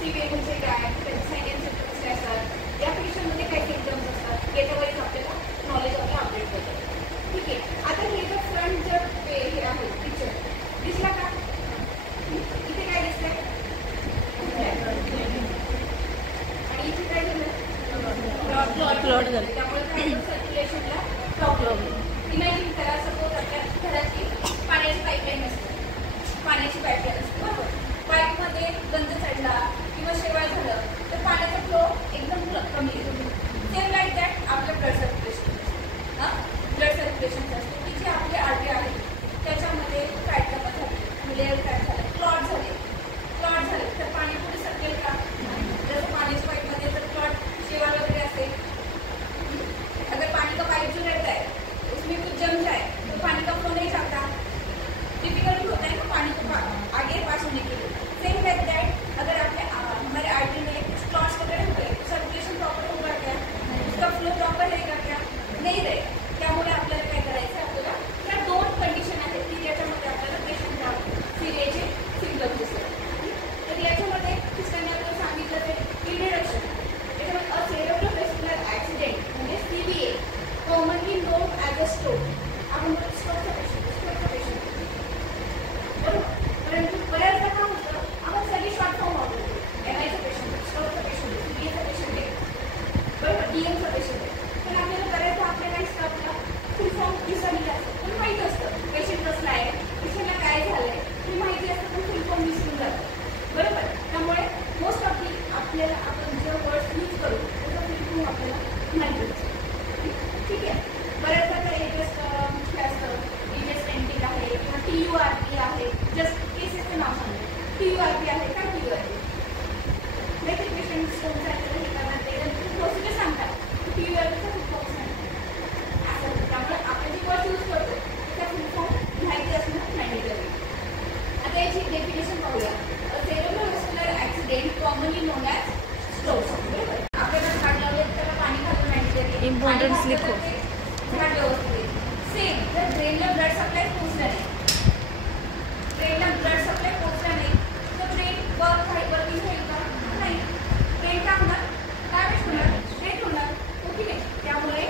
CBA म्हणजे काय, त्याचे सायन्स कसे असतात, या पेशंटमध्ये काय सिम्पटम्स असतात, याच्यावरच आपल्याला नॉलेज आपलं अपडेट होतं. ठीक आहे. आता हे जर फ्रंट जर हे आहे पिक्चर दिसला का, इथे काय दिसतंय आणि इथे काय झालं, क्लॉट झालं. त्यामुळे काय सर्क्युलेशनला प्रॉब्लेम. इमॅजिन करा, सपोज आपल्या घराची पाण्याची पाईपलाईन असते, पाण्याची पाईपलाईन असते बरोबर. पाईपमध्ये गंज चढला किंवा शेवाळ झालं तर पाण्याचा फ्लो एकदम कमी येतो. सेम लाईक दॅट आपलं ब्लड सर्क्युलेशन, ब्लड सर्क्युलेशन असते की जे आपले आर्टरी आहेत त्याच्यामध्ये फॅट जमा झाले, लेअर फॅट झालं, क्लॉट झाले तर पाणी पुढे सरकेल का? जसं पाण्याच्या पाईपमध्ये जर क्लॉट शेवाळ वगैरे असेल, अगर पानी का पाइप जो रहता है उसमें कुछ जम जाए तो पानी का फ्लो नहीं जाता, डिफिकल्ट होता है ना पानी को आगे पास होने के लिए. सेम लाइक दैट अगर आपने हमारे आर्टरी में कुछ क्लॉट्स वगैरह हो गए, सर्कुलेशन प्रॉपर होगा क्या, उसका फ्लो प्रॉपर रहेगा क्या? नहीं रहेगा. त्यामुळे आपल्याला काय करायचं, आपल्याला या दोन कंडिशन आहेत की ज्याच्यामध्ये आपल्याला पेशंटला सीरियसचे सिम्पटम्स दिसतात. तर याच्यामध्ये सिस्टरने आपल्याला सांगितलं ते इंट्रोडक्शन. त्याच्यामध्ये अ सेरेब्रोव्हास्क्युलर ॲक्सिडेंट म्हणजे CBA, commonly known as a stroke. आपण स्ट्रोकचा पेशंट बरोबर. परंतु बऱ्याचदा काय होतं, आपण सगळी शॉर्ट फॉर्म वापरतो. एमआयचा पेशंट, स्ट्रोकचा पेशंट आहे, सीबीएचा पेशंट आहे बरोबर, डीएमचा पेशंट आहे. पण आपल्याला बऱ्याचदा आपल्या काही स्टाफला फुल फॉर्म विसरलेलं असतं, पण माहीत असतं पेशंट कसला आहे, पेशंटला काय झालंय हे माहिती असतं, पण फुल फॉर्म विसरून जातं बरोबर. त्यामुळे मोस्ट ऑफ आपल्याला आपण जे वर्ड्स यूज करू त्याचा फुल फॉर्म आपल्याला माहिती असतं. ठीक आहे. बऱ्याचदा तर एजस काय असतं, एजस पेंटिंग आहे किंवा TURP आहे, जस्ट केसेसचं नाव सांगतो. TURP आहे का, TURP नाही पेशंट स्टोन झालं हे करणार ते प्रोसिजर सांगतात, TURPचा फुल फॉर्म सांगतात असं. त्यामुळे आपण जे वर्ड यूज करतो त्याचा फुल फॉर्म माहिती असणं मॅन्डेटरी. आता याची डेफिनेशन पाहूया. Cerebrovascular accident commonly known as stroke बरोबर. आपल्याला झाड लावले त्याला पाणी घालून मॅन्डेटरी, इम्पॉर्टन्स लिखो. झाड व्यवस्थित. सेम जर ब्रेनला ब्लड सप्लाय पोहोचला नाही, ब्रेनला ब्लड सप्लाय पोहोचला नाही तर ब्रेन वर्किंग होईल का? नाही. ब्रेन काय होणार, डॅमेज होणार, डेथ होणार, हो की नाही. त्यामुळे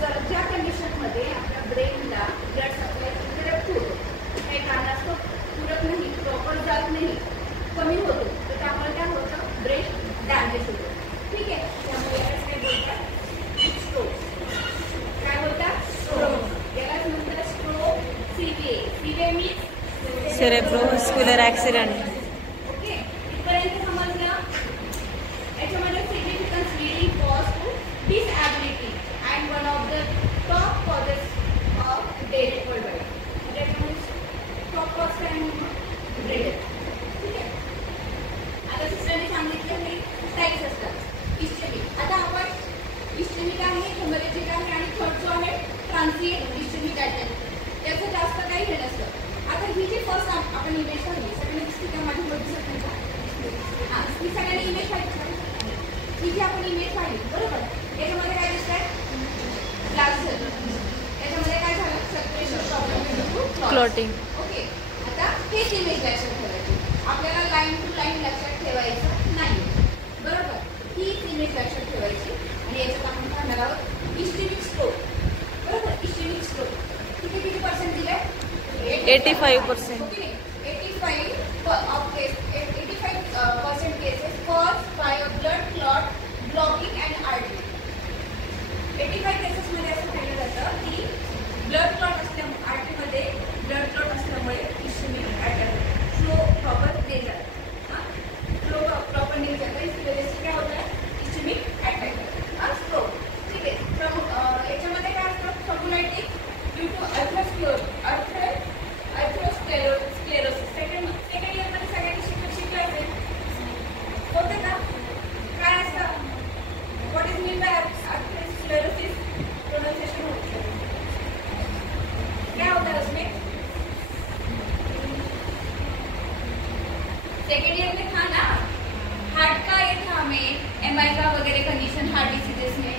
जर ज्या कंडिशनमध्ये आपल्या ब्रेनला ब्लड सप्लाय इंटरप्ट होतो, काही कारणास्तव पुरत नाही, प्रॉपर जात नाही, कमी होतो, तर त्यामुळे काय होतं, ब्रेन डॅमेज होतो. ठीक आहे. त्यामुळे यालाच काय बोलतात, स्ट्रोक. काय बोलतात, स्ट्रोक. यालाच नंतर stroke, CVA. CVA means cerebrovascular accident. Okay. इथपर्यंत समजलं. याच्यामध्ये significance leading cause to disability and one of the top causes of death worldwide. त्याच्यामध्ये टॉप कॉज काय म्हणून डेथ. ठीक आहे. आता सिस्टरने सांगितलं की टाईप्स असतात. इस्टेमिक. आता आपण इस्टेमिक आहे, हेमरेजिक आहे आणि थर्ड जो आहे ट्रान्सिएंट इस्टेमिक अटॅक, त्याचं जास्त काही हे नसतं. आता ही जी फर्स्ट आपण इमेज पाहिली, सगळ्यांनी दिसली का, माझी बोट दिसत नाही का? हां, ही सगळ्यांनी इमेज पाहिली. ही जी आपण इमेज पाहिली बरोबर, याच्यामध्ये काय दिसतंय, ब्लास्ट झालं. याच्यामध्ये काय झालं, सर्क्युलेशन प्रॉब्लेम, क्लॉटिंग. ओके. आता हेच इमेज लक्षात ठेवायची, आपल्याला लाईन टू लाईन लक्षात ठेवायचं नाही बरोबर. हीच इमेज लक्षात ठेवायची आणि याच्यात आपण पाहणार आहोत इस्टेमिक स्ट्रोक बरोबर. इस्टेमिक स्ट्रोक किती पर्सेंट दिले, 85%. Okay. 85% cases cause by a blood clot blocking and artery. 85 केसेसमध्ये असं पाहिलं जातं की ब्लड क्लॉट असल्यामुळे आर्टरीमध्ये ब्लड क्लॉट असल्यामुळे इस्टेमिक अटॅक फ्लो प्रॉपर नाही जात. फ्लो प्रॉपर नाही जात, काय होतं, इस्टेमिक अटॅक, स्ट्रोक. ठीक आहे. याच्यामध्ये काय असतं, circulating due to atherosclerosis. Second इयरमध्ये सगळ्यांनी शिकलं असेल, होतं का? काय असतं, what is mean by atherosclerosis, pronunciation होतं क्या होता है उसमें, सेकेंड ईयर में था ना, हार्ट का ये था हमें, MI का वगैरह कंडीशन हार्ट डिसीजेस में.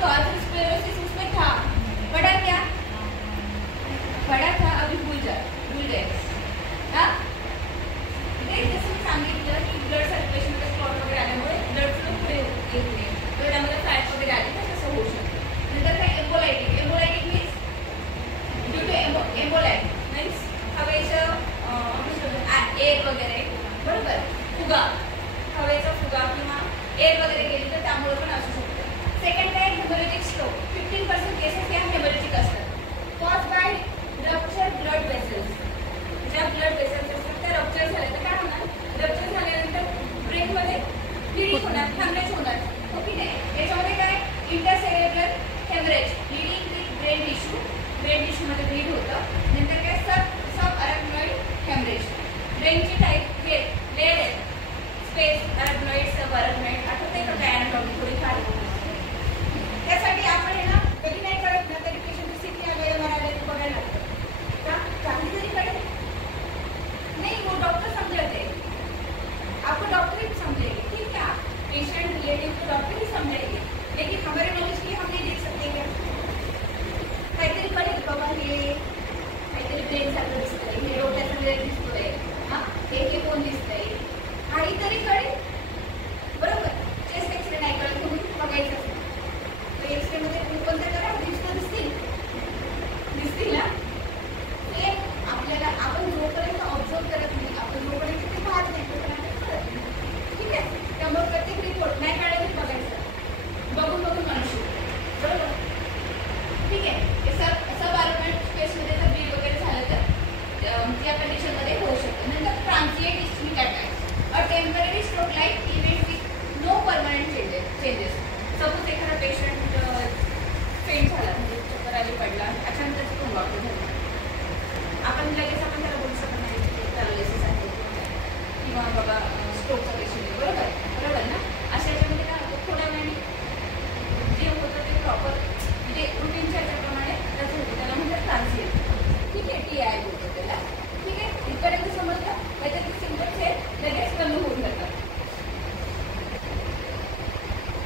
तो अर्थरोस्क्लेरोसिस उसमें था. पढ़ा क्या, पढ़ा था, अभी भूल गए. जसं मी सांगितलं की ब्लड सर्क्युलेशन फुगा, हवेचा फुगा किंवा एअर वगैरे गेली तर त्यामुळे पण असू शकते. सेकंड आहे हेमोरेजिक स्ट्रोक. 15% केसेस या हेमोरेजिक असतात. Cause by rupture blood vessels. ज्या ब्लड वेसल्स असतात त्या रप्चर झाल्या तर काय होणार? रप्चर झाल्यानंतर ब्रेनमध्ये ब्लिडिंग होणार, हॅमरेज होणार. ओके नाही, याच्यामध्ये काय intracerebral haemorrhage, bleeding with brain tissue, brain टिश्यूमध्ये ब्लीड होतं. नंतर काय सब अरेक्नॉइड हेमरेज. ब्रेनची टाईप हे लेअर आहे, स्पेस अरेक्नॉइड, सब अरेक्नॉइड. आठवते का काय अनाटॉमी थोडी फार? त्यासाठी आपण हे ना कधी नाही कळत ना तरी पेशंटची स्थिती आलेली म्हणाले बघायला लागतं का काही तरी कळत नहीं. वो डॉक्टर समझाते, आपको डॉक्टर ही समझेंगे, ठीक है? पेशेंट रिलेटिव को डॉक्टर ही समझेंगे, लेकिन हमारे नॉलेज के लिए हम नहीं देख सकते क्या? काहीतरी कळेल बाबा, हे काहीतरी ब्रेन सारखं दिसतंय, हे डोक्याचं ब्रेन दिसतोय, हा हे कोण दिसतंय, काहीतरी कळेल. बरोबर. चेस्ट एक्सरे नाही कळत, तुम्ही बघायचं असेल तर एक्सरे मध्ये कोणत्या करा दिसतील ना. ते आपल्याला आपण जोपर्यंत ऑब्झर्व करत नाही, आपण जोपर्यंत ते पाहत नाही तोपर्यंत कळत नाही. ठीक आहे. त्यामुळे प्रत्येक रिपोर्ट नाही कळलं की बघायचं, बघून बघून मनुष्य. बरोबर. ठीक आहे. सब अरेक्नॉइड स्पेसमध्ये जर ब्लीड वगैरे झालं तर या कंडिशनमध्ये होऊ शकतं. नंतर transient ischaemic attack, a temporary stroke like event with no permanent changes. Suppose एखादा पेशंट फेंट झाला, म्हणजे चक्कर आली, पडला, अचानक त्याचं तोंड वाकडं झालं, आपण लगेच आपण त्याला बोलू शकत नाही की पॅरालिसिस आहे किंवा बाबा स्ट्रोकचा पेशंट आहे. बरोबर बरोबर ना. अशा याच्यामध्ये काय होतं, थोड्या वेळाने जे होतं ते प्रॉपर म्हणजे रुटीनच्या याच्याप्रमाणे त्याचं होतं, त्याला म्हणतात ट्रान्झिएंट. ठीक आहे. TI बोलतो त्याला. ठीक आहे. इथपर्यंत समजलं. त्याच्यात सिम्पटम्स हे लगेच कमी होऊन जातात.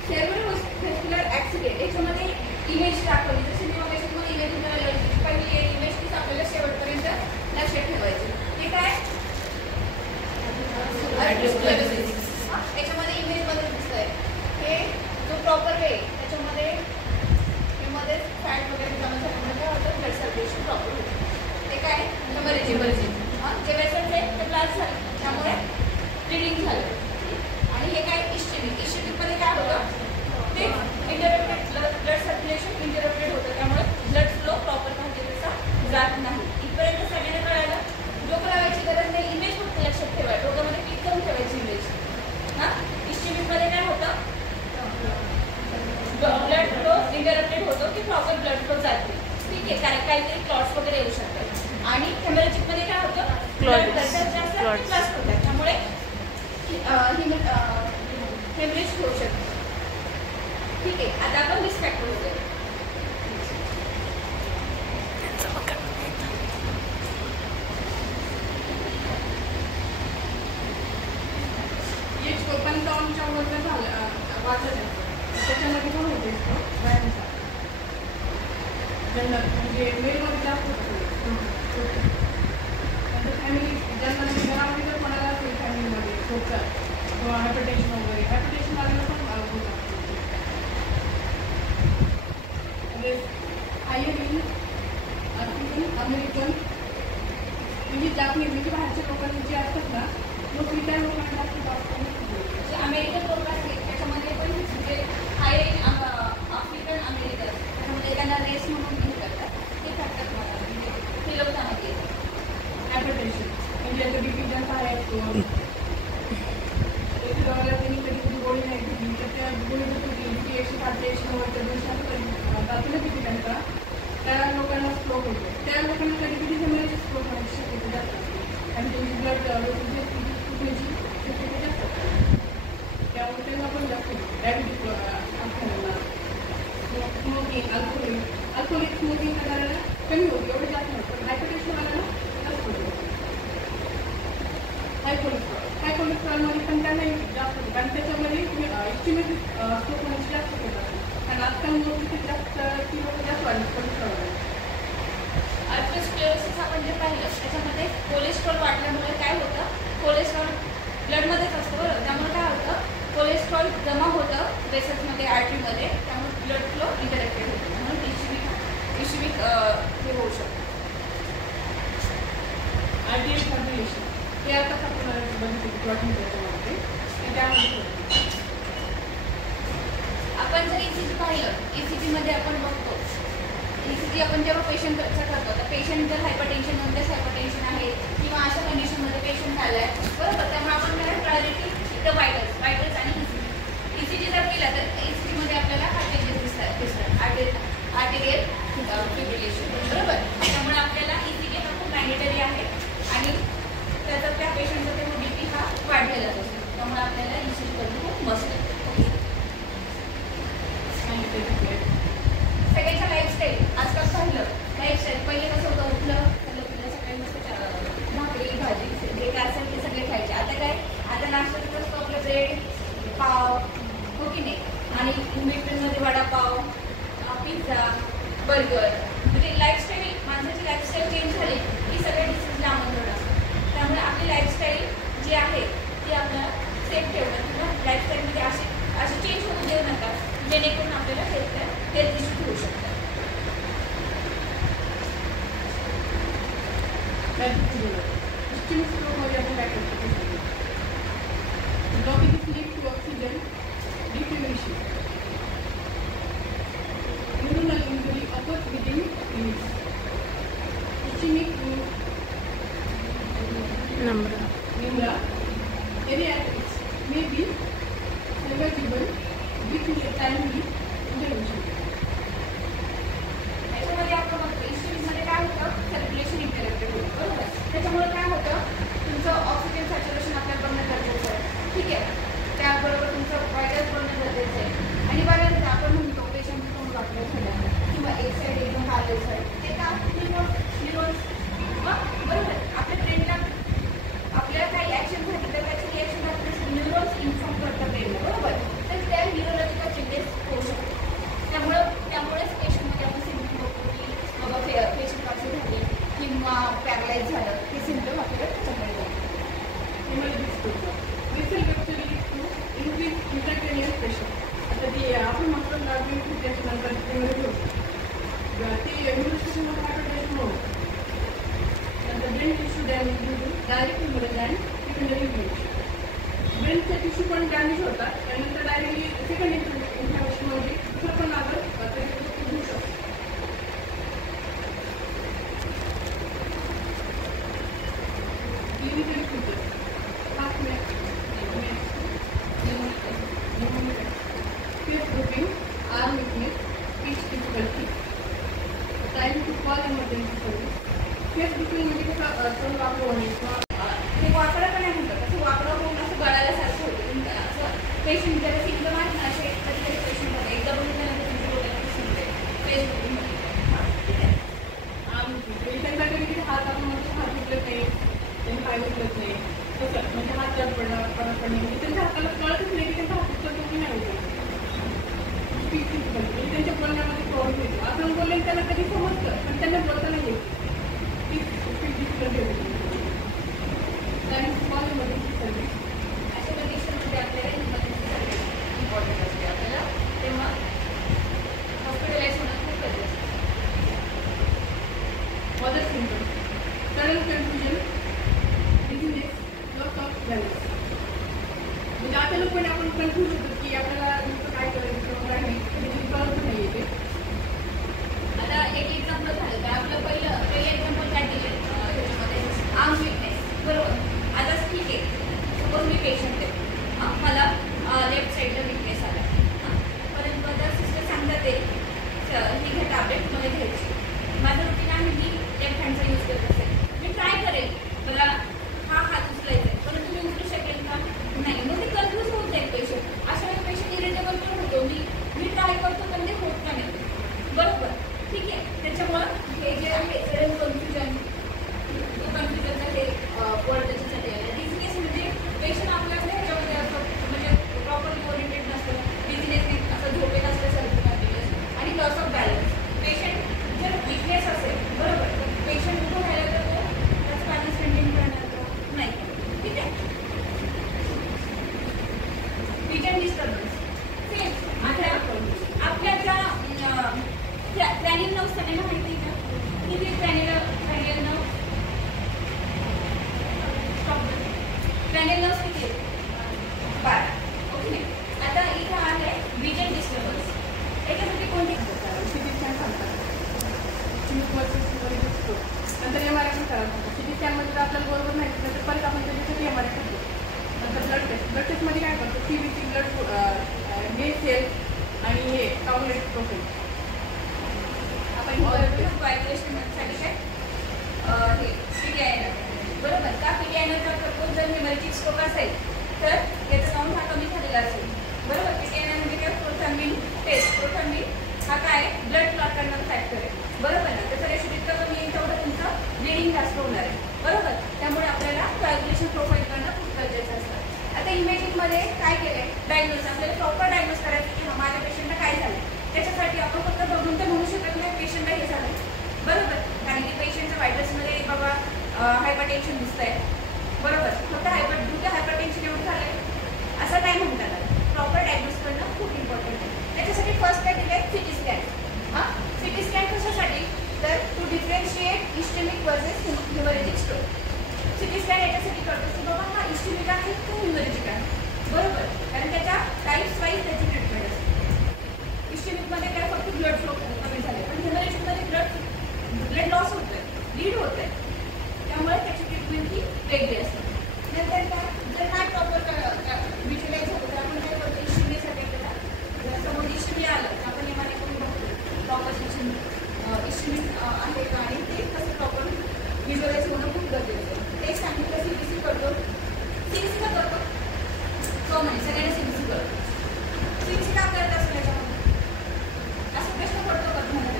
सेरेब्रोव्हास्क्युलर ऍक्सिडेंट, याच्यामध्ये इमेज दाखवली, जशी मी मगाशी तुम्हाला इमेज तुम्हाला पहिली इमेज तीच आपल्याला शेवटपर्यंत लक्षात ठेवायची. हे काय त्याच्यामध्ये इमेज मध्ये दिसतंय, हे जो प्रॉपर वे त्याच्यामध्ये मध्ये फॅट वगैरे जमा झाल्यामुळे काय होतं, ब्लड सर्क्युलेशन प्रॉपर होतं. ते काय हेमरेजिक, जे वेसल्स आहेत ते ब्लास्ट झाले त्यामुळे ब्लिडिंग झालं. आणि हे काय इस्केमिक मध्ये काय होतं, ते इंटरप्टेड ब्लड सर्क्युलेशन इंटरप्टेड होतं, त्यामुळे ब्लड फ्लो प्रॉपर पाहिजे तसा जात नाही. इथपर्यंत सगळ्यांना कळायला डोकं लावायची गरज नाही, इमेज फक्त लक्षात ठेवाय, डोक्यामध्ये क्लिक करून ठेवायची इमेज. हा इस्केमिक मध्ये काय होतं, ब्लड फ्लो इंटरप्टेड होतो की प्रॉपर ब्लड फ्लो जाते. ठीक आहे. काहीतरी क्लॉट्स वगैरे येऊ शकतात. आणि हेमरेजिक मध्ये काय होतं, ब्लड जास्त ब्लास्ट होतात, त्यामुळे हेमरेज होऊ शकतं. ठीक आहे. आता आपण रिस्क फॅक्टर होतो. पंचावन्नच्या वरनं झालं वाढलं जातं, त्याच्यामध्ये पण होते व्यायामचा जनरल म्हणजे मेलमध्ये जास्त होतं. नंतर फॅमिली जनरल घरामध्ये जर कोणाला असेल फॅमिलीमध्ये सोबत किंवा हायपरटेन्शन वगैरे, हायपरटेन्शन आलेलं पण होतं. हायर इन आफ्रिकन अमेरिकन म्हणजे जापनीज म्हणजे बाहेरच्या लोकांनी जे असतात ना, मोस्टली त्या लोकांना जे अमेरिकन लोक आहेत त्याच्यामध्ये पण म्हणजे हायर इन आफ्रिकन अमेरिकन, त्याच्यामध्ये त्यांना रेस म्हणून हे करतात, ते फॅक्टर म्हणजे हे लोक त्यामध्ये हायपरटेन्शन म्हणजे आता बीपी जास्त आहे असतो, त्याच्याद्वारा त्यांनी कधी कधी गोळी नाही घेतली तर त्या गोळी घेतली बीपी 160 190 दिवसात दाखवलं किती त्यांचा, त्या लोकांना स्ट्रोक होतो. त्या लोकांना कधी कधी हेमरेजिक स्ट्रोक होण्याची शक्यता जास्त असते आणि त्यांची ब्लड फुटण्याची शक्यता जास्त असते. त्यामुळे त्यांना पण जास्त होतो. डायबिटीज असणाऱ्यांना, स्मोकिंग, अल्कोहोलिक स्मोकिंग करणाऱ्यांना कमी होते, एवढे जास्त नाही, पण हायपरटेन्शनवाल्यांना जास्त होतो. हाय कोलेस्ट्रॉलमध्ये पण त्यांना जास्त होतं, कारण त्याच्यामध्ये इस्टिमेटिक स्ट्रोक होण्याची जास्त शक्यता असते. कारण आजकाल मोठी जास्त ती लोक जास्त वाढली कोलेस्ट्रॉल. अल्ट्रोस्क्लेरोसिस आपण जे पाहिलं त्याच्यामध्ये कोलेस्ट्रॉल वाढल्यामुळे काय होतं, कोलेस्ट्रॉल ब्लडमध्येच असतं. बरोबर. त्यामुळे काय होतं, कोलेस्ट्रॉल जमा होतं वेसल्समध्ये, आर्टरीमध्ये, त्यामुळे ब्लड फ्लो इंटरप्टेड होतो, म्हणून इस्केमिक हे होऊ शकतं. आर्टिफिशियल फायब्रिलेशन हे आता आपण बघितलं क्लॉटिंग त्याच्यामध्ये ईसीजीमध्ये आपण बघतो, ईसीजी आपण जेव्हा पेशंटचं करतो तर पेशंट जर हायपरटेन्शन नंतर हायपरटेन्शन आहे किंवा अशा कंडिशनमध्ये पेशंट आला आहे बरोबर, त्यामुळे आपण त्याला प्रायोरिटी इथं वायटल्स आणि ईसीजी जर केला तर ईसीजीमध्ये आपल्याला हा चेंजेस दिसतात आर्टेरियल फिब्रिलेशन बरोबर. त्यामुळे आपल्याला ईसीजी हा खूप मॅन्डेटरी आहे आणि त्याचा त्या पेशंटचा ते बीपी हा वाढलेला असतो, त्यामुळे आपल्याला ईसीजी करणं खूप मस्त आहे. सगळ्यांच्या लाईफस्टाईल आजकाल पाहिलं लाईफस्टाईल पहिले कसं होतं, उठलं सकाळी मस्त भाकरी भाजी जे काय असेल ते सगळे खायचे. आता काय, आता नाश्त्याचं असतो आपलं ब्रेड पाव हो की नाही, आणि मिठमध्ये वडापाव पिझ्झा बर्गर, म्हणजे लाईफस्टाईल माणसाची लाईफस्टाईल चेंज झाली की सगळ्या डिसीजला आमंत्रण असतं. त्यामुळे आपली लाईफस्टाईल जी आहे ती आपल्याला सेफ ठेवणं किंवा लाईफस्टाईलमध्ये अशी चेंज होऊ देऊ नका जेणेकरून आपल्याला हेल्थ इश्यू होऊ शकतात. इस्केमिक स्ट्रोकमध्ये आपण काय करतो, blockage link to oxygen deprivation, neural injury occurs within minutes. Ischemic pneumonia areas may be reversible with timely intervention. याच्यामध्ये आपण बघतो इस्केमिकमध्ये काय होतं, सर्क्युलेशन इंटरप्टेड होतं बरोबर. त्याच्यामुळे काय होतं, तुमचं ऑक्सिजन सॅच्युरेशन आपल्याला बघणं गरजेचं आहे, ठीक आहे. त्याबरोबर तुमचं व्हायटल्स बघणं गरजेचं आहे. आणि बऱ्याचदा आपण म्हणतो पेशंट तोंड वाटलं झालं किंवा एक साईड एकदम हार्लेस आहे, ते का न्यूरॉन्स बरोबर आपल्या ब्रेनला आपल्याला काही ॲक्शन झाली तर त्याची रिॲक्शन आपल्या न्यूरॉन्स इन्फॉर्म करतात ब्रेनला बरोबर. तर त्या न्यूरोलॉजिकल चेंजेस होऊ शकतात. त्यामुळेच पेशंटमध्ये आपण सिम्पटम बघतो की बाबा पेशंट असं झाले किंवा पॅरालाइज झालं, हे सिम्पटम आपल्याला त्याच्यामुळे increase intracranial pressure. आता ते आपण म्हटलं ना नंतर ते इम्युनिस्टेशन नंतर brain tissue damage direct immunity and secondary inflammation. ब्रेनचा टिश्यू पण डॅमेज होतात, त्यानंतर डायरेक्टली सेकंडरी इन्फ्लेमेशनमध्ये दुसरं पण लागत होऊ शकतं. Clinical features face drooping, arm weakness, speech difficulty, time to call emergency service. Face drooping म्हणजे कसं तोंड वाकडं होणे किंवा ते वाकडं पण नाही म्हणतात, असं वाकडं होऊन असं गळाल्यासारखं होतं. असं पेशंट ज्याला सिम्पटम आहेत ना असे कधी कधी पेशंट होते एकदा बघितल्यानंतर तुमच्या डोक्यात समजेल फेस बुकिंगमध्ये ठीक आहे. पेशंटला कधी कधी हात आपण म्हणतो हात उचलत नाही, त्यांनी पाय उचलत नाही, तसं म्हणजे हात जड पडणे म्हणजे त्यांच्या हाताला कळतच नाही की त्यांचा हात उचलतो की नाही उचलतो. म्हणजे त्यांच्या बोलण्यामध्ये प्रॉब्लेम येतो. आपण बोलले त्यांना कधी समजतं पण त्यांना बोलता नाही येत. कॉल इमर्जन्सी सर्व्हिस अशा कंडिशनमध्ये आपल्याला इमर्जन्सी सर्व्हिस इम्पॉर्टंट असते आपल्याला, तेव्हा हॉस्पिटलाइज होणं खूप गरजेचं असतं. other symptoms, sudden confusion, dizziness, loss of balance. म्हणजे अचानकपणे आपण कन्फ्यूज होतो की आपल्याला काय करायचं काय नाही, म्हणजे कळत नाही येते. आता एक एक्झाम्पल झालं काय आपलं पहिलं एक्झाम्पल काय दिले त्याच्यामध्ये आर्म विकनेस बरोबर. आता ठीक आहे, सपोज मी पेशंट आहे, मला लेफ्ट साईडला विकनेस आला, परंतु आता सिस्टर सांगतात ते ही घे टॅब्लेट मला घ्यायची. माझं रुटीन आहे मी लेफ्ट हँडचा यूज करत असेल, मी ट्राय करेल मला हा हात उचलायचा आहे परंतु मी उचलू शकेल का नाही, मग ते कन्फ्यूज होत जाईल पेशंट. अशा वेळी पेशंट इरिटेबल पण होतो, मी ट्राय करतो पण ते होत नाही बरोबर ठीक आहे. त्याच्यामुळं हे जे आहे सडन कन्फ्युजनचं हे वर्ड त्याच्यासाठी आहे. डिझिनेस म्हणजे पेशंट आपल्याकडे ह्याच्यामध्ये असं म्हणजे प्रॉपरली ओरिएंटेड नसतं, डिझिनेस असं झोपेत असल्यासारखं आणि लॉस ऑफ बॅलन्स. पेशंट जर विकनेस असेल बरोबर तर पेशंट उभं राहिलं तर तो त्याचं बॅलन्स मेंटेन करणार नाही ठीक आहे. Vision disturbance same. आता आपल्या ज्या क्रॅनियल नर्व्स त्यांना माहिती का किती क्रॅनियल नर्व क्रॅनियल नर्व्स किती आहेत 12 ओके. आता इथं आहे विजन डिस्टर्बन्स, याच्यासाठी कोणते काय करतो सीबीसी ब्लड हे सेल आणि हे टॉमलेट प्रोफाईल आपण कोॲग्युलेशनसाठी काय हे PTINR बरोबर का PTINRचा प्रपोज जर हेमरेजिक स्ट्रोक असेल तर याचा काउंट हा कमी झालेला असेल बरोबर. PTINR म्हणजे काय प्रोथर्मिन टेस्ट. प्रोथर्मिन हा काय ब्लड क्लॉट करणारा फॅक्टर आहे बरोबर ना. त्याचं रेशो जितकं कमी येईल तेवढं तुमचं ब्लिडिंग जास्त होणार आहे बरोबर. त्यामुळे आपल्याला कोॲग्युलेशन प्रोफाईल करणं खूप गरजेचं असतं. आता इमेजिंगमध्ये काय केलंय डायग्नोज आपल्याला प्रॉपर डायग्नोज करायचं की माझ्या पेशंटला काय झालं. त्याच्यासाठी आपण फक्त बघून तर म्हणू शकत नाही पेशंटला हे झालं बरोबर. कारण की पेशंटच्या व्हायटल्समध्ये बाबा हायपरटेन्शन दिसतंय बरोबर. फक्त हायपरटेन्शन एवढं झालंय असं नाही म्हणता येणार. प्रॉपर डायग्नोज करणं खूप इम्पॉर्टंट आहे. त्याच्यासाठी फर्स्ट काय दिलं आहे सिटी स्कॅन. हां सिटी स्कॅन कशासाठी तर to differentiate ischaemic versus haemorrhagic stroke. CT scan याच्यासाठी करतो की बाबा हा इस्टेमिक आहे तो हेमरेजिक आहे बरोबर. कारण त्याच्या टाईप्स वाईज त्याची ट्रीटमेंट असते. इस्टेमिकमध्ये काय फक्त ब्लड फ्लो कमी झाले पण हेमरेजिकमध्ये ब्लड लॉस होतोय लीड होत आहे त्यामुळे त्याची ट्रीटमेंट ही वेगळी असते. नंतर काय जर काय प्रॉपर विज्युलाइज होतं तर आपण काय करतो इस्टेमीसाठी त्याला जर समोर इस्टेमी आलं तर आपण एमआरआय करून बघतो प्रॉपर इस्टेमी आहे का आणि ते कसं प्रॉपर व्हिज्युअलाइज होणं खूप गरजेचं आहे. ते सांगितलं सीबीसी करतो सीबीसी का करतो तो म्हणजे सगळ्यांना सीबीसी करतो. सीबीसी का करत असतो याच्यामध्ये असं प्रश्न पडतो का तुम्हाला.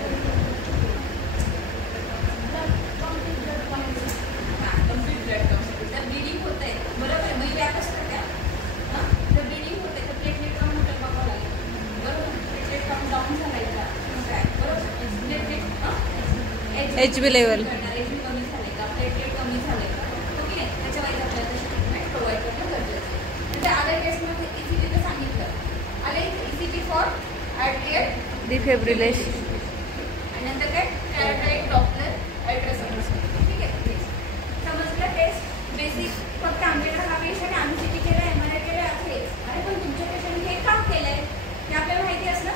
कम्प्लीट ब्लड काउंट जर ब्लिडिंग होत आहे बरोबर आहे मग या कसं करत्या जर ब्लिडिंग होत आहे तर प्लेटलेट काउंट होतं बघावं लागेल बरोबर. प्लेटलेट काउंट डाऊन झालाय का काय बरोबर. प्लेटलेट HB लेवल HB कमी झाले का प्लेटलेट कमी झाले का ओके त्याच्या वाईज आपल्याला तशी ट्रीटमेंट प्रोव्हाइड करणं गरजेचं आहे. म्हणजे अदर केसमध्ये ECG तर सांगितलं आले ECG फॉर ॲट्रियल डिफिब्रिलेशन आणि नंतर काय कॅरेक्टरिक डॉपलर अल्ट्रासाउंड. ठीक आहे समजलं. टेस्ट बेसिक फक्त आमच्याकडे हा पेशंट आम्ही सिटी केलं MRI केलं आहे अरे पण तुमच्या पेशंट हे काम केलंय हे आपल्याला माहिती असणं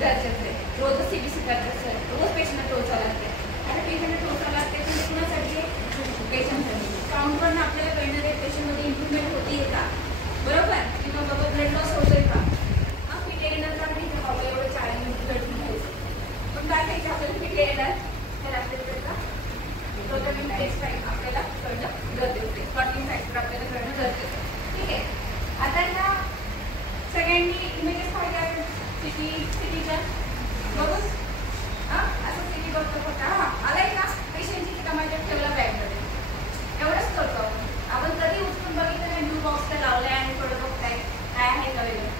गरजेचं आहे. रोज CBC करत असतं रोज पेशंटला टोचा लागते आणि पेशंटला टोचा लागते पण कुणासाठी पेशंटसाठी काउंट करणं आपल्याला कळणार आहे पेशंटमध्ये इम्प्रूव्हमेंट होती आहे का बरोबर किंवा बाबा ब्लड लॉस होतोय का. मग PTINR का नाही बाबा एवढं 40 मिनिट ब्लड घ्यायचं पण काय पाहिजे आपल्याला PTINR तर आपल्याला टोटल टेस्ट टाईम आपल्याला कळणं गरजेचं आहे. स्पॉटिंग फॅक्टर आपल्याला कळणं गरजेचं आहे. ठीक आहे आता ह्या सगळ्यांनी इमेजेस पाहिजे आपण सिटीच्या बघून असं सिटी बघतो फक्त आलाय का पेशंटची टमाटर ठेवला बॅगमध्ये एवढंच करतो आपण कधी उचलून बघितलं नाही ब्लू बॉक्सला लावलाय आणि थोडं बघताय काय आहे का वेगळं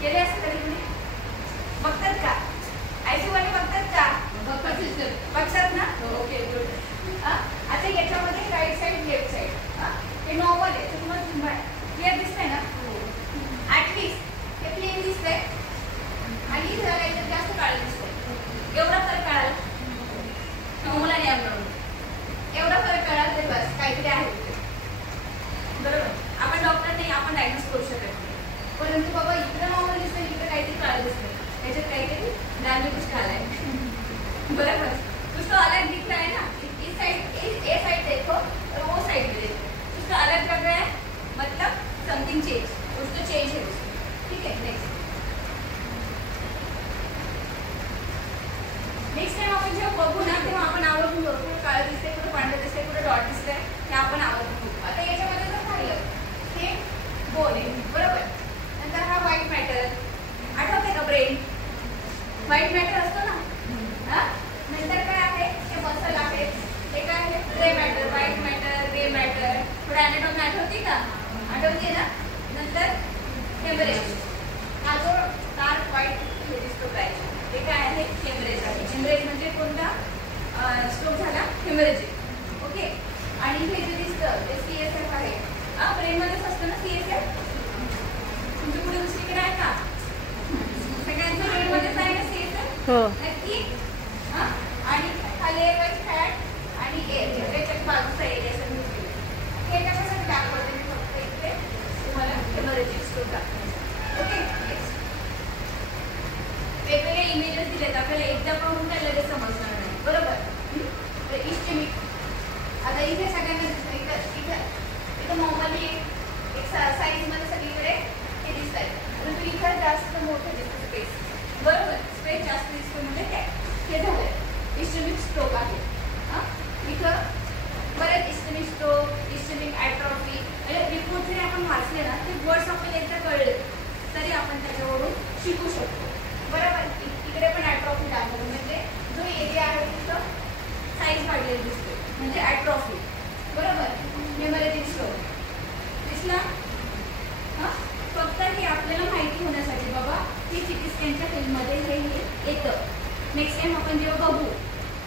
केले असं कधी तुम्ही बघतात का ICU वाले बघतात का बघतात ना ओके गुड. आता याच्यामध्ये राईट साईड लेफ्ट साईड हे नॉर्मल आहे तर तुम्हाला क्लिअर दिसतंय ना ॲटलिस्ट हे क्लीन दिसतंय आणि जरा काहीतरी जास्त काळं दिसतंय एवढा फरक कळाला मला नाही म्हणून एवढा फरक कळाला तरी बस काहीतरी आहे बरोबर. आपण डॉक्टर नाही आपण डायग्नोस करू शकत नाही परंतु बाबा इकडं नॉर्मल दिसतंय इकडं काहीतरी काळं दिसतंय त्याच्यात काहीतरी डार्क कुछ आलाय बराबर. कुछ तो अलग दिख रहा है ना इस साइड ए साइड देखो और वो साइड भी देखो कुछ तो अलग लग रहा है मतलब समथिंग चेंज कुछ तो चेंज है उसमें. ठीक है नेक्स्ट टाइम आपण जेव्हा बघू ना तेव्हा आपण आवडून भरपूर काळं दिसते कुठं पांढरं दिसते कुठं डॉट दिसतंय हे आपण आवडून बघू. आता याच्यामध्ये जर पाहिलं हे बोन आहे बरोबर. नंतर हा व्हाईट मॅटर आठवते का ब्रेन व्हाईट मॅटर असतो ना नंतर काय आहे हे मसल आहे हे काय आहे grey matter white matter grey matter थोडं ॲनाटॉमी आठवते का आठवते ना. नंतर हेमरेज हा जो डार्क व्हाईट हे दिसतो काय हे काय आहे हेमरेज आहे. हेमरेज म्हणजे कोणता स्ट्रोक झाला हेमरेजिक ओके. आणि हे जे दिसतं ते CSF आहे ब्रेनमध्येच असतं ना CSF तुमच्या पुढे दुसरीकडे आहे का सगळ्यांच्या ब्रेनमध्येच आहे ना CSF हो नक्की. आणि खाली एक फॅट आणि त्याच्या बाजूचा एरिया हे कशासाठी दाखवते फक्त इथे तुम्हाला हेमरेजिक स्ट्रोक दाखवायचं ओके. वेगवेगळे इमेजेस दिलेत आपल्याला एकदा पाहून काय लगेच समजणार नाही बरोबर. इस्टेमिक आता इथे सगळ्यांना इथं नॉर्मली एक साईजमध्ये सगळीकडे शिकू शकतो. बरोबर. इकडे पण ॲट्रॉफी दाखवतो, म्हणजे जो एरिया आहे तिथं साईज वाढलेली दिसते, म्हणजे ॲट्रॉफी. बरोबर. न्यूमरेटिक स्ट्रोक दिसला. फक्त हे आपल्याला माहिती होण्यासाठी बाबा की सिटी स्कॅनच्या फिल्डमध्ये हे येतं. नेक्स्ट टाइम आपण जेव्हा बघू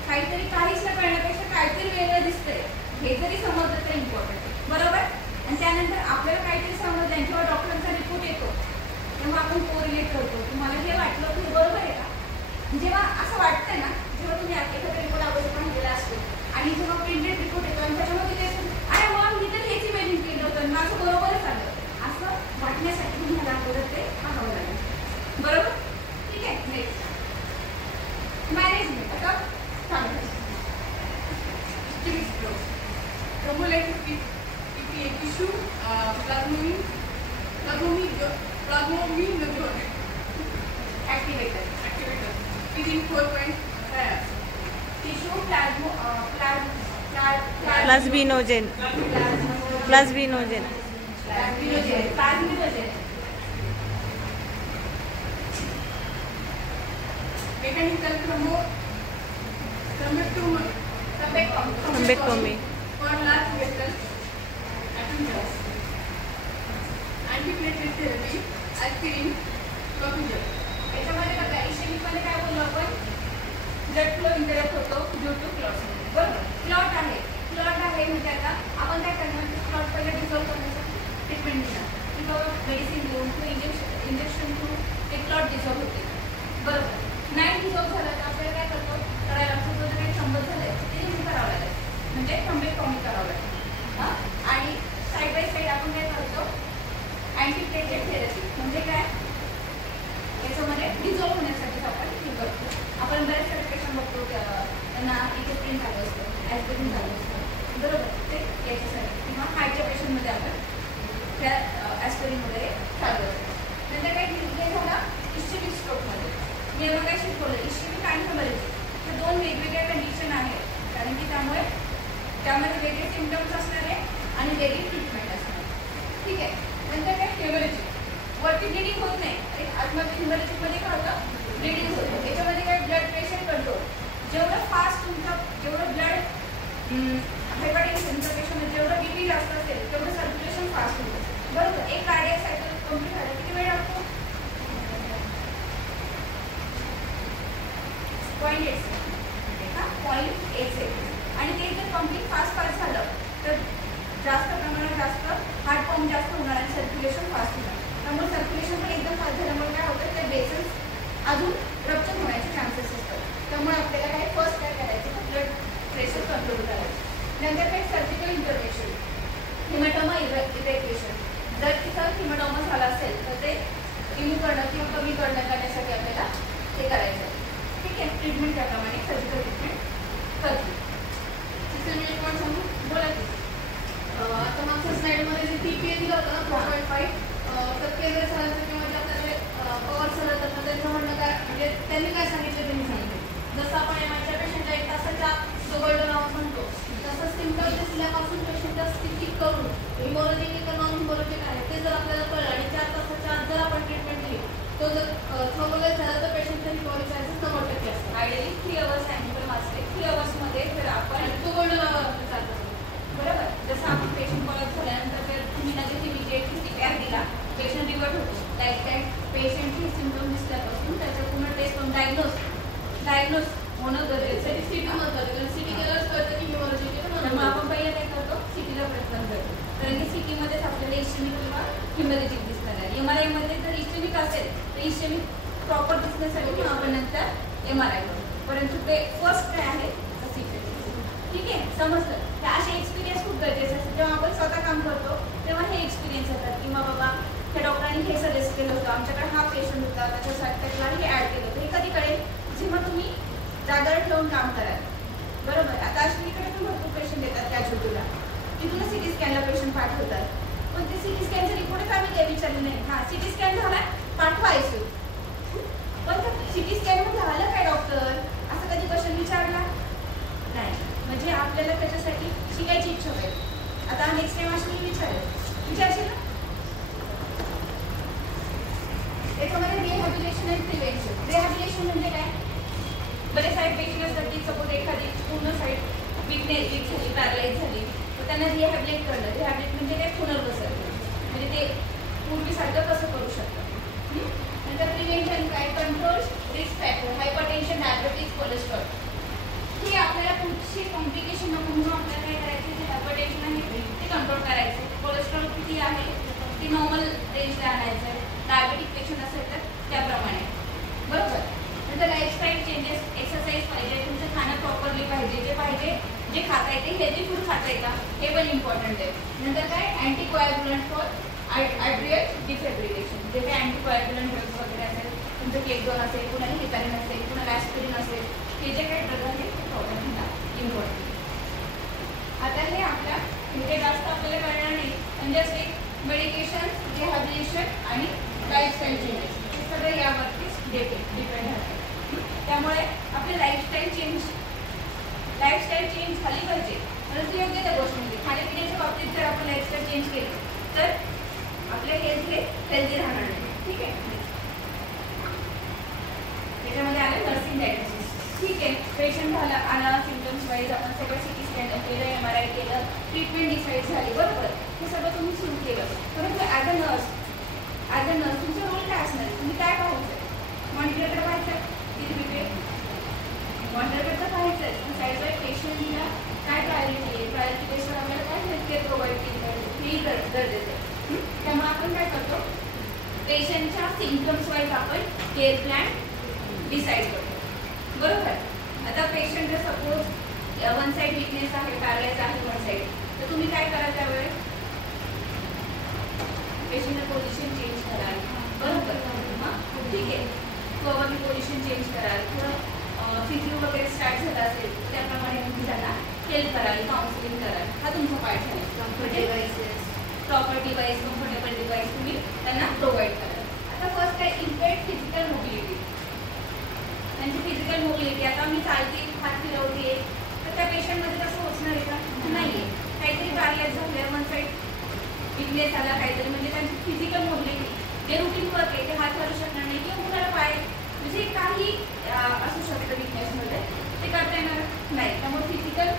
काहीतरी काहीच न कळण्यापेक्षा काहीतरी वेगळं दिसतंय हे जरी समजलं तर इम्पॉर्टंट. बरोबर. आणि त्यानंतर आपल्याला काहीतरी समजलं जेव्हा डॉक्टरांचा रिपोर्ट येतो तेव्हा आपण कोरिलेट करतो. तुम्हाला हे वाटलं की बरोबर आहे का? जेव्हा असं वाटतं ना, जेव्हा तुम्ही एखादा रिपोर्ट अगोदर पाहिलेला असतो आणि जेव्हा प्रिंटेड रिपोर्ट येतो आणि त्याच्यामध्ये ते अरे मग मी तर हेच इमॅजिन केलं होतं, माझं बरोबरच आलं असं वाटण्यासाठी तुम्हाला अगोदर ते पाहावं लागेल. बरोबर. ठीक आहे. Next management. आता सांगा. Thrombolytic tissue, plasminogen activator within 4.5 hours. Tissue प्लाझ्मिनोजेन. plasminogen. Mechanical thrombectomy. for large vessels, appendix, antiplatelet therapy, aspirin, procedure. याच्यामध्ये बघा इशेमिकमध्ये काय बोललो आपण, ब्लड फ्लो इंटरप्ट होतो ड्यू टू क्लॉट. बरोबर. क्लॉट आहे म्हणजे आता आपण काय करणार, क्लॉट पहिले डिझॉल्व करण्यासाठी ट्रीटमेंट देणार की बाबा मेडिसिन देऊन किंवा इंजेक्शन देऊन ते क्लॉट डिझॉल्व होते. बरोबर. नाही डिझॉल्व झालं तर आपल्याला काय करतो, करायला लागतो जर काही संबंध झालाय ते रिमूव्ह करावं लागेल, म्हणजे थ्रोम्बेक्टोमी करावं लागेल. आणि साईड बाय साईड आपण काय करतो, अँटीप्लेटलेट थेरपी म्हणजे काय, याच्यामध्ये डिझॉल्व होण्यासाठी आपण हे करतो. आपण बऱ्याच पेशंट बघतो त्यांना इथेस्टिन झालं असतं, ॲस्पिरिन झालं असतं. बरोबर. ते याच्यासाठी किंवा हार्टच्या पेशंटमध्ये आपण त्या ॲस्पिरिन वगैरे चालू असतं. नंतर काय हे झालं इस्चेमिक स्ट्रोकमध्ये. मी एवढं काय शिकवलं, इस्चेमिक आणि हेमरेजिक हे दोन वेगवेगळ्या कंडिशन आहेत, कारण की त्यामध्ये वेगळे सिम्पटम्स असणार आहे आणि वेगळी ट्रीटमेंट असणार. ठीक आहे. नंतर काय हेमरेजिक, वरती ब्लिडिंग होत नाही, आतमध्ये हेमरेजिकमध्ये काय होतं, ब्लिडिंग होतं. याच्यामध्ये काय ब्लड प्रेशर कंट्रोल, जेवढं फास्ट जेवढं ब्लड हायपरटेन्शनच्या पेशंटमध्ये जेवढं बीपी जास्त असेल तेवढं सर्क्युलेशन फास्ट होतं. बरोबर. एक कार्डियक सायकल कम्प्लीट व्हायला किती वेळ लागतो, 0.8 सेकंड. आणि ते जर कम्प्लीट फास्ट झालं तर जास्त प्रमाणात जास्त हार्ट पंप जास्त होणार आणि सर्क्युलेशन फास्ट होणार. त्यामुळे सर्क्युलेशन पण एकदम फास्ट झाल्यामुळे काय होतं, ते बेसन्स अजून रप्चर होण्याचे चान्सेस असतात. त्यामुळे आपल्याला काय फर्स्ट काय करायचं, तर ब्लड प्रेशर कंट्रोल करायचं. नंतर काही सर्जिकल इंटरव्हेन्शन, हिमॅटोमा इव्हॅक्युएशन. जर तिथं हिमॅटोमा झाला असेल तर ते रिमूव्ह करणं किंवा कमी करण्यासाठी आपल्याला ते करायचं. ठीक आहे. ट्रीटमेंट त्याप्रमाणे सर्जिकल ट्रीटमेंट करतो. मी एक पॉईंट सांगू, बोला की. आता मागच्या स्लाइडमध्ये जे TPA दिलं होतं ना 4.5, तर केंद्र सरांचं किंवा जे आपल्याला पवार सर होतं त्यांचं म्हणणं काय, म्हणजे त्यांनी काय सांगितलं त्यांनी सांगितलं, जसं आपण MIच्या पेशंटला 1 तासाच्या सोबत लावून म्हणतो तसं सिम्पटम दिसल्यापासून पेशंटच्या स्थिती करून हिमोलॉजिक का नॉन हिमोलॉजिक आहे ते जर आपल्याला कळलं आणि 4 तासाच्या आत जर आपण ट्रीटमेंट दिली तो जर थ्रोम्बोलाइज झाला तर पेशंटचा रिकव्हरी चान्सेस 90% असतात. आयडियली 3 आवर्स अँटिबल वाचले. 3 आवर्समध्ये जर आपण तो गोल्ड चालतो. बरोबर. जसं आपण पेशंट कोलॅप्स झाल्यानंतर जर तुम्ही लगेच इमिजिएटली CPR दिला, पेशंट रिवर्ट होतो. लाईक दॅट पेशंटची सिम्पटम दिसल्यापासून त्याच्या पूर्ण टेस्ट होऊन डायग्नोज होणं गरजेचं आहे. सिटी म्हणतात, कारण सिटी केल्याच कळतं की हिमोलॉजिक आहे. त्यामुळे आपण पहिले काय करतो, सिटीला प्रेफरन्स देतो, कारण की सिटीमध्येच आपल्याला इस्चेमिक किंवा हिमोलॉजिक दिसणार आहे. MRI मध्ये जर इस्चेमिक असेल तर इस्चेमिक प्रॉपर दिसण्यासाठी किंवा आपण नंतर MRI करू, परंतु ते फर्स्ट काय आहे सिटी. ठीक आहे. समजलं. तर असे एक्सपिरियन्स खूप गरजेचे असतात. जेव्हा आपण स्वतः काम करतो तेव्हा हे एक्सपिरियन्स येतात की बाबा त्या डॉक्टरांनी हे सजेस्ट केलं होतं, आमच्याकडे हा पेशंट होता, त्याच्यासाठी त्याला हे ॲड केलं होतं. हे कधी कळेल, जेव्हा तुम्ही जागेवर ठेवून काम कराल. बरोबर. आता अश्विनीकडे पण भरपूर पेशंट येतात कॅज्युअल्टीला, तिथून CT स्कॅनला पेशंट पाठवतात, पण ते CT स्कॅनचा रिपोर्टच आम्ही काही विचारलं नाही. हां CT स्कॅन झाला, पाठवा ICU. पण CT स्कॅनमध्ये झालं काय डॉक्टर असं कधी क्वेश्चन विचारला नाही. म्हणजे आपल्याला त्याच्यासाठी शिकायची इच्छा होईल. आता नेक्स्ट टाइम अश्विनी विचारशील ना, त्याच्यामध्ये रिहॅबिलिटेशन आणि प्रिव्हेन्शन. रिहॅबिलिटेशन म्हणजे काय? बरेच साईड पेशंट असतात की सपोज एखादी पूर्ण साईड वीकनेस झाली, पॅरालाइज झाली, तर त्यांना रिहॅबिलिट करणं. रिहॅबिलिट म्हणजे काय? पुनर्वसन, म्हणजे ते पूर्वीसारखं कसं करू शकतात. नंतर प्रिव्हेंशन काय? Control risk factor, hypertension, diabetes, cholesterol. हे आपल्याला पुढची कॉम्प्लिकेशन नको म्हणून आपल्याला काय करायचं? जे हायपरटेन्शन आहे ते कंट्रोल करायचं. कोलेस्ट्रॉल किती आहे ते नॉर्मल रेंजला आणायचं आहे. डायबिटिक पेशंट असेल तर त्याप्रमाणे, बरोबर. नंतर लाईफस्टाईल चेंजेस, एक्सरसाइज पाहिजे, तुमचं खाणं प्रॉपरली पाहिजे, जे खाता येते हेल्दी फूड खाता येतं, हे पण इम्पॉर्टंट आहे. नंतर काय? अँटीकोॲग्युलंट फॉर आर्ट्रियल डिफिब्रिलेशन, जे काही अँटीकोॲग्युलंट ड्रग्स वगैरे असेल, तुमचं केकडोन असेल, कुणाला हिपॅरिन असेल, कुणाला ॲस्पिरिन असेल, हे जे काही ड्रग आहे ते प्रॉब्लेम होता इम्पॉर्टंट. आता हे आपल्या म्हणजे जास्त आपल्याला कळणार नाही, म्हणजे असे मेडिकेशन, रिहॅबिलिटेशन आणि लाईफस्टाईल चेंजेस हे सगळं यावरतीच डिपेंड राहते. त्यामुळे आपली लाईफस्टाईल चेंज झाली पाहिजे, परंतु योग्य त्या गोष्टीमध्ये. खाण्यापिण्याच्या बाबतीत जर आपण लाईफस्टाईल चेंज केली तर आपले हेल्थ हे हेल्दी राहणार नाही. ठीक आहे. त्याच्यामध्ये आलं नर्सिंग डायग्नोसिस. ठीक आहे, पेशंट आला सिम्पटम्स वाईज आपण सगळं सिटी स्कॅन केलं, MRI केलं, ट्रीटमेंट डिसाईड झाली, बरोबर. हे सगळं तुम्ही सुरू केलं, परंतु ॲज अ नर्स तुमचा रोल काय असणार? तुम्ही काय पाहायचं? मॉनिटरकडे पाहायचं, मॉनिटरकडे पाहायचं आहे, पण साईड बाय पेशंटला काय प्रायोरिटी आहे, प्रायोरिटी बेसवर आपल्याला काय हेल्थकेअर प्रोव्हाइड केली पाहिजे हे गरजेचं आहे. त्यामुळे आपण काय करतो? पेशंटच्या सिम्पटम्स वाईज आपण केअर प्लॅन डिसाईड करतो, बरोबर. आता पेशंट जर सपोज वन साईड विकनेस आहे, पॅरालाइज आहे वन साईड, तर तुम्ही काय कराल त्यावेळेस? पेशंटचं पोझिशन चेंज कराल, बरोबर. हां, ठीक आहे. कवरची पोझिशन चेंज कराल, थोडं फिजिओ वगैरे स्टार्ट झालं असेल त्याप्रमाणे तुम्ही त्यांना हेल्प कराल, काउन्सिलिंग कराल. हा तुमचा पार्ट झाला. प्रॉपर डिवाइस, कम्फर्टेबल डिवाइस तुम्ही त्यांना प्रोव्हाइड कराल. आता फर्स्ट काय? इम्पेअर्ड फिजिकल मोबिलिटी. त्यांची फिजिकल मोबिलिटी, आता मी चालते, हात फिरवते, तर त्या पेशंटमध्ये कसं पोचणार आहे का? नाही आहे. काहीतरी पॅरालाइज झालं, वन साईड विकनेस आला काहीतरी, म्हणजे त्यांची फिजिकल मोबिलिटी जे रुटीन वर्क आहे ते हात घालू शकणार नाही, किंवा कुणाला पाय म्हणजे काही असू शकतं विकनेसमध्ये, ते करता येणार नाही. त्यामुळे physical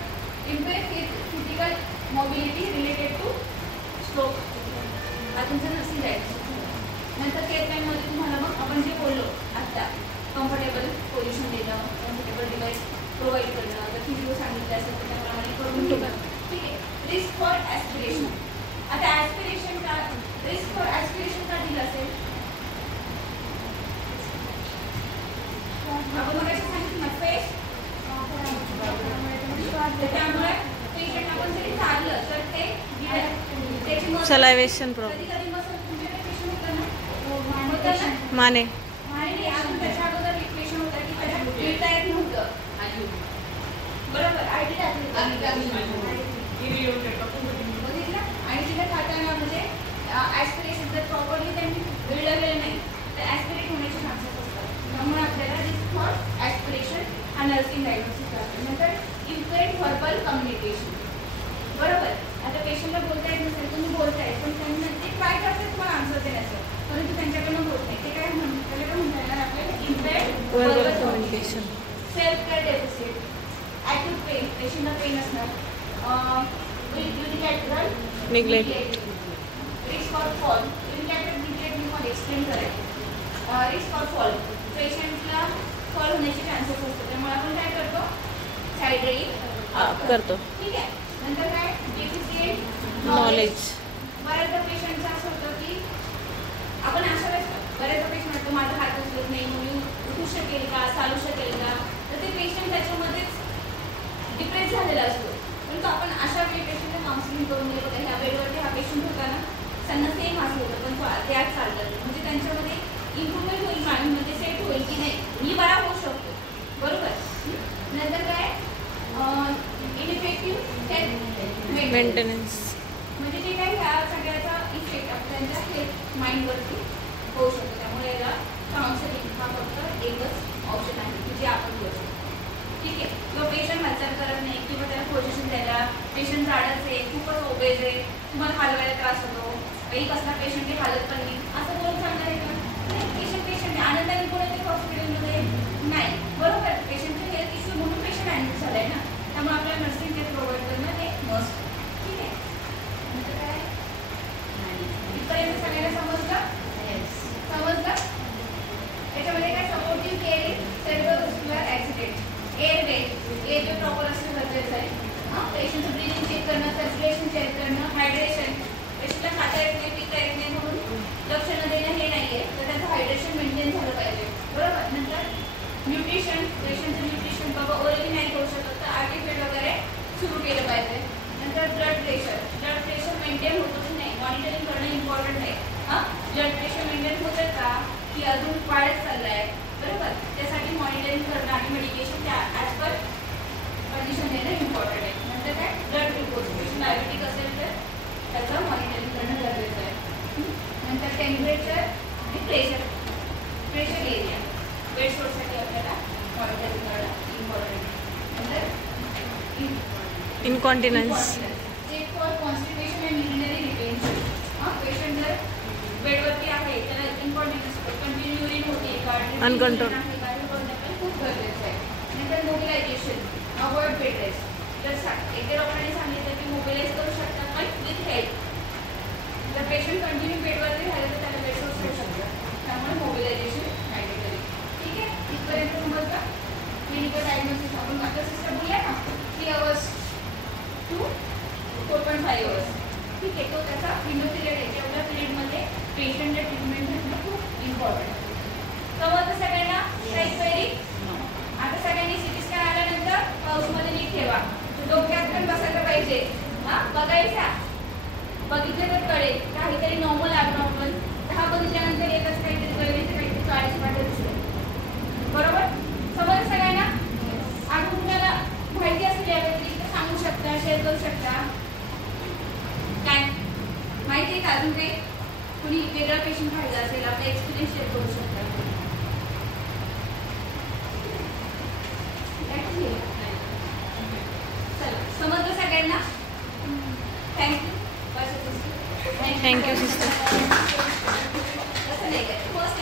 physical mobility related two stroke हा तुमचा नर्सिंग डायग्नोसिस. नंतर केअर प्लॅनमध्ये तुम्हाला मग आपण जे बोललो आत्ता, कम्फर्टेबल पोझिशन देणं, कम्फर्टेबल डिवाइस प्रोव्हाइड करणं, जर फिजिओ सांगितलं असेल तर त्याप्रमाणे करून घेणं. ठीक आहे. Risk for aspiration. आता ॲस्पिरेशन का, रिस्क फॉर ॲस्पिरेशन का दिलं असेल? आपण मगाशी सांगितलं ना, फेस, त्यामुळे पेशंट आपण जरी चाललं तर ते त्याची सलायवेशन प्रॉब्लेम. कधी मसल तुमच्याकडे पेशंट होतं ना, माने अजून त्याच्या अगोदर पेशंट होता की त्याला गिळता येत नव्हतं, बरोबर. आयडी बघितलं. आणि तिला खाताना म्हणजे ॲस्पिरेशन जर प्रॉपरली त्यांनी गिळलं गेलं नाही तर ॲस्पिरेट होण्याचे चान्सेस असतात. त्यामुळे आपल्याला रिस्क फॉर ॲस्पिरेशन हा नर्सिंग डायग्नोसिस लागतो. नंतर इम्पेअर्ड व्हर्बल कम्युनिकेशन, बरोबर. आता पेशंटला बोलता येत नसेल, तुम्ही बोलताय, पण त्यांना ते ट्राय करतात तुम्हाला आन्सर देण्याचं, परंतु त्यांच्याकडनं होत नाही. ते काय त्याला काय म्हणता येणार आपल्याला? Impaired verbal communication. Self care deficit, acute pain, पेशंटला पेन असणार, unilateral neglect, risk for fall. Unilateral neglect मी मला एक्सप्लेन करेल. रिस्क फॉर फॉल, पेशंटला फॉल होण्याचे चान्सेस असतात, त्यामुळे आपण काय करतो? साईड रेडिंग करतो. ठीक आहे. नंतर काय? Deficit knowledge. बऱ्याचदा पेशंटचं असं होतं की आपण अशा वेळेस बऱ्याचदा पेशंट म्हणतो माझा हात उचलत नाही, मी उठू शकेल का, चालू शकेल का, तर ते पेशंट त्याच्यामध्येच डिप्रेस झालेला असतो. परंतु आपण अशा वेळी पेशंटला काउन्सिलिंग करून दिलं, बघा ह्या बेडवरती हा पेशंट होता ना, त्यांना सेम असं होतं, पण तो ते आज चालतं, म्हणजे त्यांच्यामध्ये इम्प्रूव्हमेंट होईल, माइंडमध्ये सेट होईल की नाही, मी बरा होऊ शकतो, बरोबर. नंतर काय? इनइफेक्टिव्ह हेल्थ मेंटेनन्स, म्हणजे जे काही ह्या सगळ्याचा इफेक्ट आपल्या हेल्थ माइंडवरती होऊ शकतो. त्यामुळे याला काउन्सिलिंग हा फक्त एकच ऑप्शन आहे की जे आपण करू शकतो. ठीक आहे. किंवा पेशंट हालचाल करत नाही, किंवा त्याला पोझिशन द्यायला, पेशंट झाडच आहे, खूपच ओबेज आहे, तुम्हाला हलवायला त्रास होतो, काही कसला पेशंट हालत पण नाही, असं बोलून सांगणार आहे का? पेशंट आहे, आनंद एअरवे प्रॉपर असणं गरजेचं आहे. पेशंटचं ब्रिदिंग चेक करणं, सर्क्युलेशन चेक करणं, हायड्रेशन. पेशंटला खाता येत नाही, पिता येत नाही म्हणून लक्ष न देणं हे नाहीये, तर त्याचं हायड्रेशन मेंटेन झालं पाहिजे. बरोबर. नंतर न्यूट्रिशन, पेशंटचं न्यूट्रिशन बाबा ओरली नाही करू शकत तर आर्टिफिशियल वगैरे सुरू केलं पाहिजे. नंतर ब्लड प्रेशर मेंटेन होतं की नाही मॉनिटरिंग करणं इम्पॉर्टंट आहे. ब्लड प्रेशर मेंटेन होतं का की अजून वाढत चाललंय. बरोबर. त्यासाठी मॉनिटरिंग करणं आणि मेडिकेशन त्या ॲज पर कंडिशन देणं इम्पॉर्टंट आहे. नंतर काय ब्लड ग्लुकोज, पेशंट डायबिटिक असेल तर त्याचं मॉनिटरिंग करणं गरजेचं आहे. नंतर टेम्परेचर आणि प्रेशर एरिया बेड सोर्ससाठी आपल्याला मॉनिटरिंग करणं इम्पॉर्टंट आहे. नंतर incontinence, check for constipation and urinary retention. Patient जर बेडवरती आहे त्याला इनकॉन्टिनन्स कंटिन्यू युरिन होते का Uncontrolled. आहे का हे बघणं पण खूप गरजेचं आहे. नंतर मोबिलायझेशन, अवॉइड बेड रेस्ट. जर एकदा डॉक्टरांनी सांगितलं की मोबिलाइज करू शकतात पण विथ हेल्प. जर पेशंट कंटिन्यू बेडवरती राहिलं तर त्याला बेड सोर्स होऊ शकतं. त्यामुळे मोबिलायझेशन मॅन्डेटरी. ठीक आहे. इथपर्यंत समजलं. क्लिनिकल डायग्नोसिस आपण आता सिस्टम बोलूया ना 3 hours to 4.5 hours. ठीक आहे. तो त्याचा विंडो पिरियड आहे. तेवढ्या पिरियडमध्ये पेशंटच्या ट्रीटमेंट घेणं खूप इम्पॉर्टंट आहे. समजलं सगळ्यांना? काही क्वेरी? आता सगळ्यांनी सिटी स्कॅन आल्यानंतर पाऊसमध्ये नीट ठेवा. डोक्यात पण बसायला पाहिजे. बघायचा. बघितलं तर कळेल काहीतरी नॉर्मल ॲबनॉर्मल. 10 बघितल्यानंतर एकच काहीतरी कळेल तर काहीतरी 40 वाटत दिसतं. बरोबर. समजलं सगळ्यांना? अजून तुम्हाला माहिती असेल या व्यतिरिक्त सांगू शकता, शेअर करू शकता. काय माहिती आहे का अजून काही? कुणी वेगळा पेशंट पाहिजे असेल आपला एक्सपिरियन्स शेअर करू शकता. चला समजलं सगळ्यांना? थँक्यू. Thank you sister. तसं नाही काय फर्स्ट